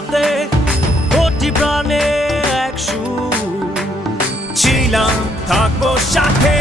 সাথে কোটি প্রাণে এক সুর। ছিলাম থাকব সাথে।